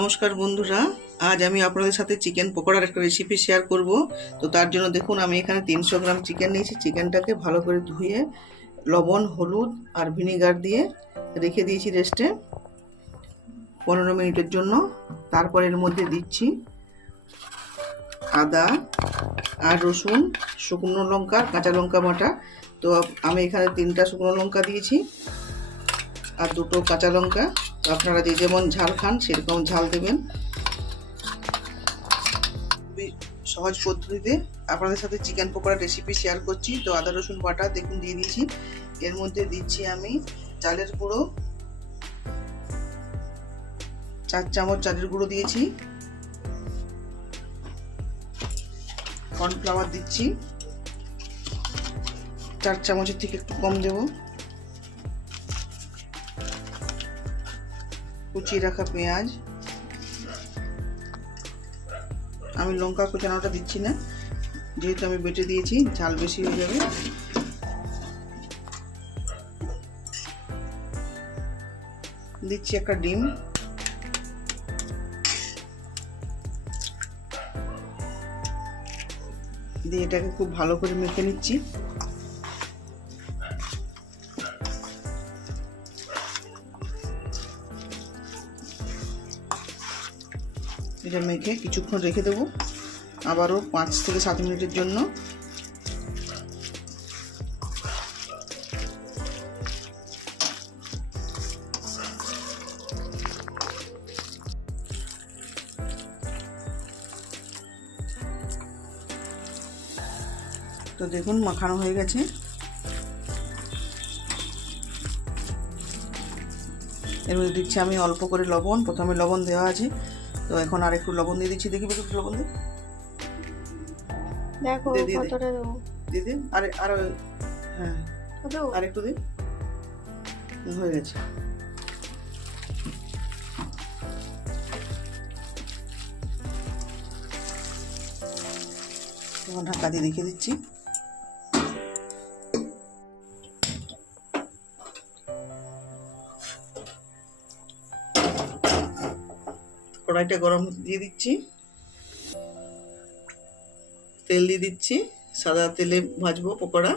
নমস্কার বন্ধুরা। আজ আমি আপনাদের সাথে চিকেন পকোড়ার একটা রেসিপি শেয়ার করব। তো তার জন্য দেখুন, আমি এখানে তিনশো গ্রাম চিকেন নিয়েছি। চিকেনটাকে ভালো করে ধুয়ে লবণ, হলুদ আর ভিনিগার দিয়ে রেখে দিয়েছি রেস্টে পনেরো মিনিটের জন্য। তারপর এর মধ্যে দিচ্ছি আদা আর রসুন, শুকনো লঙ্কা, কাঁচা লঙ্কা বাটা। তো আমি এখানে তিনটা শুকনো লঙ্কা দিয়েছি। আর দুটো কাঁচা লঙ্কা। আপনারা যে যেমন ঝাল খান, সেরকম ঝাল দেবেন। সহজ পদ্ধতিতে আপনাদের সাথে চিকেন পকোড়া রেসিপি শেয়ার করছি। তো আদা, রসুন বাটা দেখুন দিয়ে দিয়েছি। এর মধ্যে দিচ্ছি আমি চালের গুঁড়ো। চার চামচ চালের গুঁড়ো দিয়েছি। কর্নফ্লাওয়ার দিচ্ছি। চার চামচের থেকে একটু কম দেবো। কুচিয়ে রাখা পেঁয়াজ। আমি লঙ্কা কুচানোটা দিচ্ছি না, যেহেতু আমি বেটে দিয়েছি, ঝাল বেশি হয়ে যাবে। দিচ্ছি একটা ডিম। দিয়ে এটাকে খুব ভালো করে মেখে নিচ্ছি। এটা মেখে কিছুক্ষণ রেখে দেবো। আবারও পাঁচ থেকে সাত মিনিটের জন্য। তো দেখুন, মাখানো হয়ে গেছে। এর মধ্যে দিচ্ছি আমি অল্প করে লবণ প্রথমে লবণ দেওয়া আছে। তো এখন আর একটু লবণ দিয়ে দিচ্ছি দেখি একটু লবণ দে। দেখো। কতটা দেবো। দিয়ে দিন আরে আর হ্যাঁ। আর একটু দিন হয়ে গেছে। ঢাকা দিয়ে রেখে দিচ্ছি। কড়াইটা গরম দিয়ে দিচ্ছি। তেল দিয়ে দিচ্ছি। সাদা তেলে ভাজবো পকোড়া।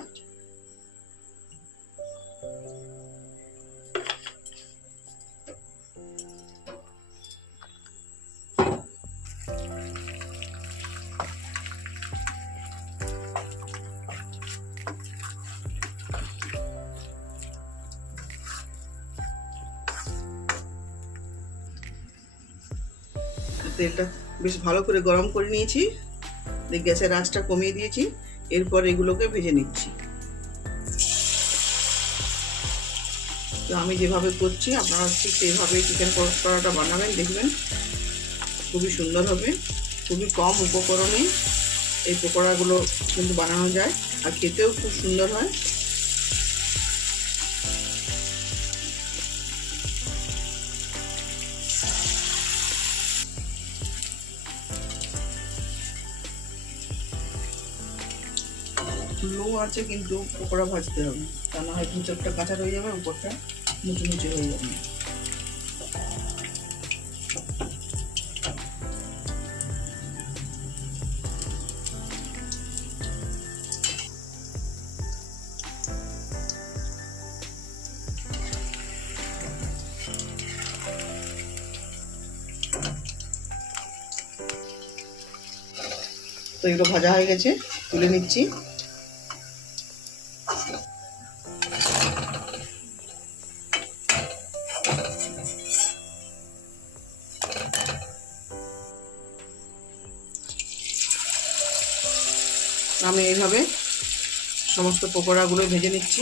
তেলটা বেশ ভালো করে গরম করে নিয়েছি। গ্যাসের আঁচটা কমিয়ে দিয়েছি। এরপর এগুলোকে ভেজে নিচ্ছি। তো আমি যেভাবে করছি, আপনারা ঠিক সেইভাবে চিকেন পকোড়াটা বানাবেন, দেখবেন খুবই সুন্দর হবে। খুবই কম উপকরণে এই পকোড়াগুলো কিন্তু বানানো যায়। আর খেতেও খুব সুন্দর হয়। লো আছে কিন্তু পকোড়া ভাজতে হবে। তা না হয় ভিতরটা কাঁচা রয়ে যাবে, উপরটা মুচু মুচু হয়ে যাবে। তো এগুলো ভাজা হয়ে গেছে, তুলে নিচ্ছি। আমি এইভাবে সমস্ত পকোড়াগুলো ভেজে নিচ্ছি।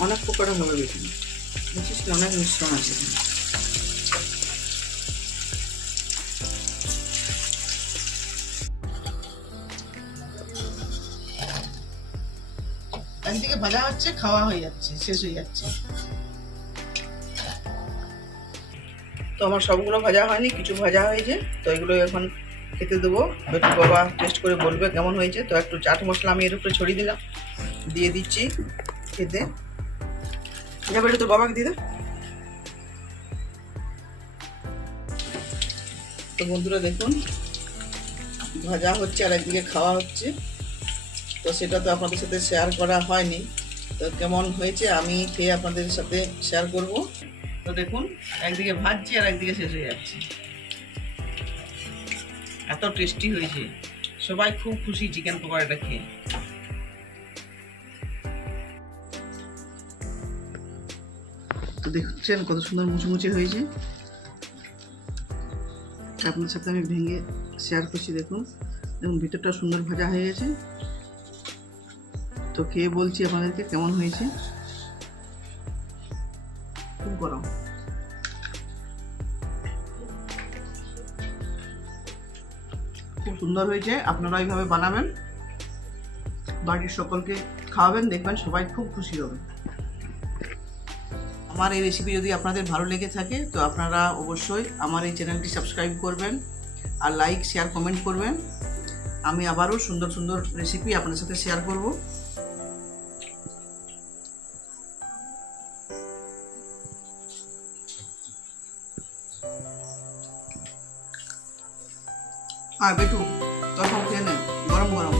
অনেক পকোড়া হবে বেশি বুঝছিস অনেক মিশ্রণ আছে একদিকে ভাজা হচ্ছে, খাওয়া হয়ে যাচ্ছে, শেষ হয়ে যাচ্ছে। তো আমার সবগুলো ভাজা হয়নি, কিছু ভাজা হয়েছে, তো এগুলো এখন খেতে দেবো। একটু বাবা টেস্ট করে বলবে কেমন হয়েছে, তো একটু চাট মশলা আমি এর উপরে ছড়িয়ে দিলাম, দিয়ে দিচ্ছি খেতে। এবার তোর বাবাকে দিয়ে তো বন্ধুরা দেখুন, ভাজা হচ্ছে আর একদিকে খাওয়া হচ্ছে। তো সেটা তো আপনাদের সাথে শেয়ার করা হয়নি। তো কেমন হয়েছে আমি খেয়ে আপনাদের সাথে শেয়ার করব। তো দেখুন, একদিকে ভাজছি আর একদিকে শেষ হয়ে যাচ্ছে। এত টেস্টি হয়েছে। সবাই খুব খুশি চিকেন পকোড়াটা খেয়ে। তো দেখছেন কত সুন্দর মুচমুচে হয়েছে। আপনার সাথে আমি ভেঙে শেয়ার করছি, দেখুন। দেখুন ভিতরটা সুন্দর ভাজা হয়ে গেছে। তো খেয়ে বলছি আপনাদেরকে? কেমন হয়েছে? খুব গরম। খুব সুন্দর হয়েছে, আপনারা এইভাবে বানাবেন। বাড়ির সকলকে খাওয়াবেন, দেখবেন সবাই খুব খুশি হবে। আমার এই রেসিপি যদি আপনাদের ভালো লেগে থাকে, তো আপনারা অবশ্যই আমার এই চ্যানেলটি সাবস্ক্রাইব করবেন আর লাইক শেয়ার কমেন্ট করবেন। আমি আবারও সুন্দর সুন্দর রেসিপি আপনার সাথে শেয়ার করব। আর বেটু তখন খেয়ে নে গরম গরম।